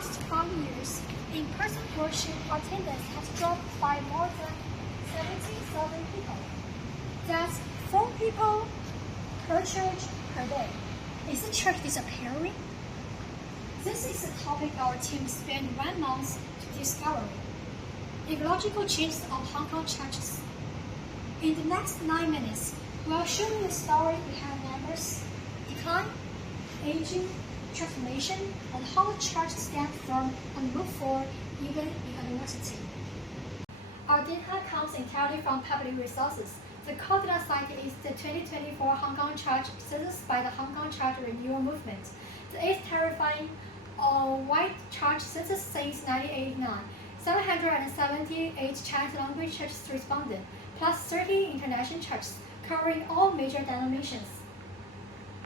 last 5 years, in-person worship attendance has dropped by more than 70,000 people. That's 4 people per church per day. Is the church disappearing? This is a topic our team spent 1 month to discover. Ecological changes of Hong Kong churches. In the next 9 minutes, we'll show you the story behind numbers, decline, aging, transformation, and how the church stands firm and move forward even in adversity. Our data comes entirely from public resources. The core data site is the 2024 Hong Kong Church Census by the Hong Kong Church Renewal Movement. The eighth terrifying white church census since 1989. 778 Chinese language churches responded, plus 30 international churches, covering all major denominations.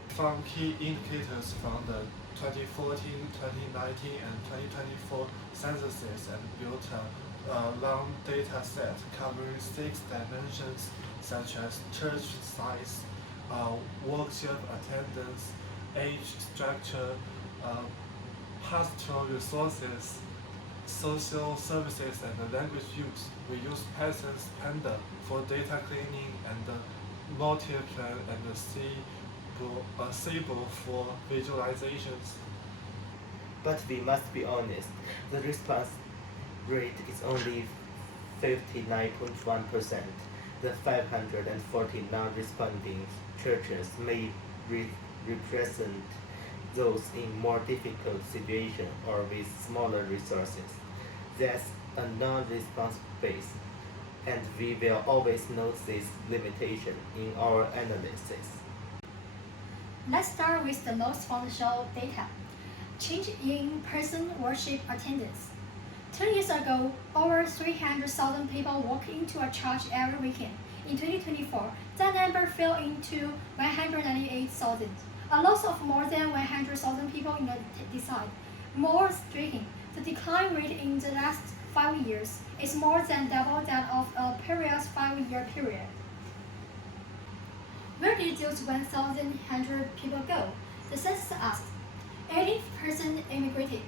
From key indicators from the 2014, 2019, and 2024 censuses and built a long data set covering 6 dimensions such as church size, worship attendance, age structure, pastoral resources, social services, and language use. We use Python's Panda for data cleaning and multiplan and Sable for visualizations. But we must be honest, the response rate is only 59.1%. The 540 non-responding churches may represent those in more difficult situations or with smaller resources. That's a non-response base, and we will always note this limitation in our analysis. Let's start with the most fundamental data. Change in person worship attendance. 10 years ago, over 300,000 people walked into a church every weekend. In 2024, that number fell into 198,000, a loss of more than 100,000 people in the decade. More striking, the decline rate in the last 5 years is more than double that of a previous 5-year period. Where did those 1,100 people go? The census asked. 80% immigrated,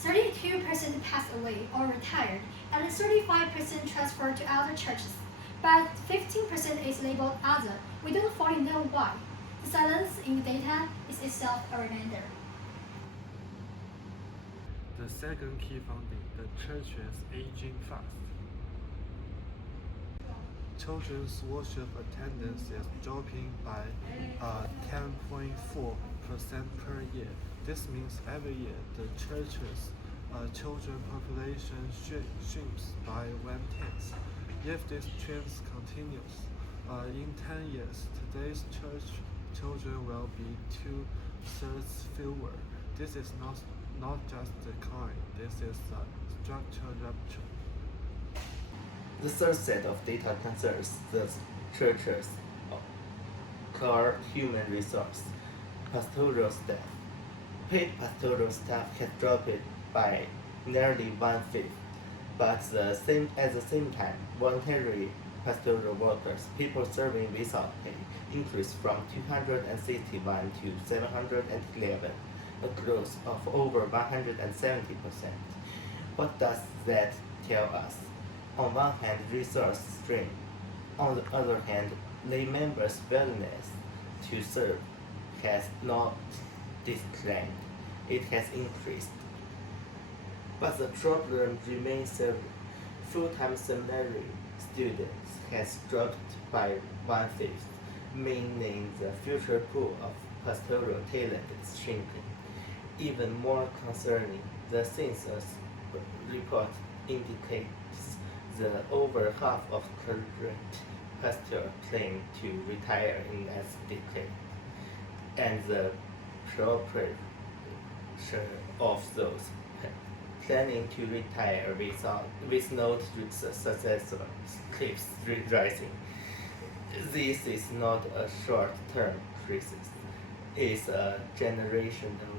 32% passed away or retired, and 35% transferred to other churches. But 15% is labeled other. We don't fully know why. The silence in the data is itself a reminder. The second key finding, the church is aging fast. Children's worship attendance is dropping by 10.4% per year. This means every year the church's children population shrinks by 1/10. If this trend continues, in 10 years, today's church children will be 2/3 fewer. This is not just decline, this is a structural rupture. The third set of data concerns the church's core human resource, pastoral staff. Paid pastoral staff has dropped by nearly 1/5, but at the same time, voluntary pastoral workers, people serving without pay, increased from 261 to 711, a growth of over 170%. What does that tell us? On one hand, resource strain. On the other hand, lay members' willingness to serve has not declined, it has increased. But the problem remains severe. Full-time seminary students has dropped by 1/5, meaning the future pool of pastoral talent is shrinking. Even more concerning, the census report indicates that over half of current pastors claim to retire in the next decade, and the proportion of those planning to retire with no successor keeps rising. This is not a short-term crisis; it's a generational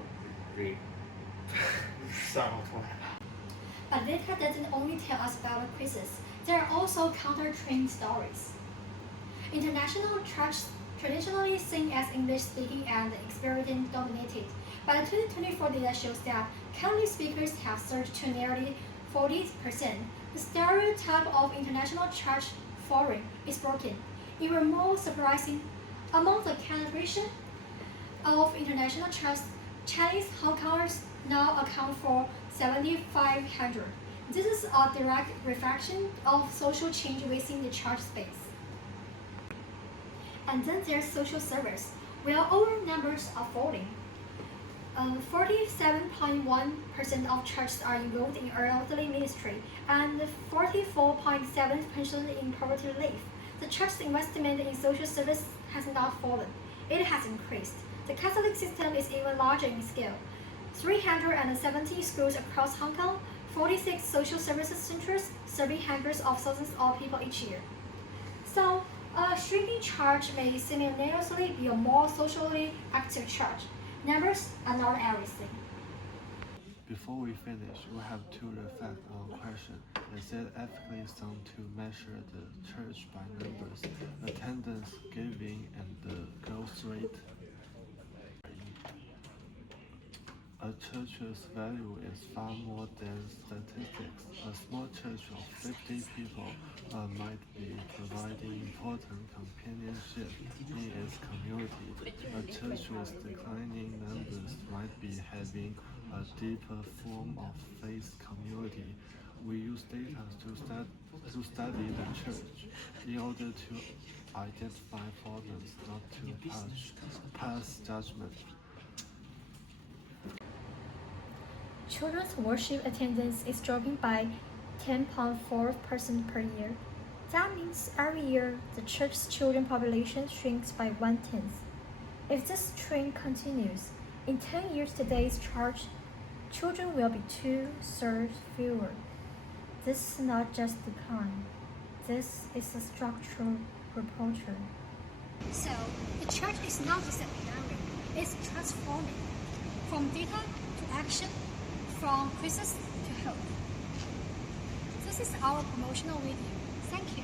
But data doesn't only tell us about a crisis. There are also counter-trend stories. International churches traditionally seen as English-speaking and experience-dominated, but the 2024 data shows that Catholic speakers have surged to nearly 40%. The stereotype of international church foreign is broken. Even more surprising, among the calibration of international church, Chinese Hong Kongers now account for 7,500. This is a direct reflection of social change within the church space. And then there's social service, where our numbers are falling. 47.1% of churches are involved in elderly ministry and 44.7% in poverty relief. The church's investment in social service has not fallen, it has increased. The Catholic system is even larger in scale. 370 schools across Hong Kong, 46 social services centers serving hundreds of thousands of people each year. So, a shrinking church may simultaneously be a more socially active church. Numbers are not everything. Before we finish, we have to reflect on a question. Is it ethically sound to measure the church by numbers, attendance, giving, and the growth rate? A church's value is far more than statistics. A small church of 50 people might be providing important companionship in its community. A church with declining numbers might be having a deeper form of faith community. We use data to study the church in order to identify problems, not to pass judgment. Children's worship attendance is dropping by 10.4% per year. That means every year the church's children population shrinks by 1/10. If this trend continues, in 10 years today's church, children will be 2/3 fewer. This is not just decline. This is a structural rupture. So, the church is not disappearing, it's transforming. From data to action, from crisis to hope. This is our promotional video. Thank you.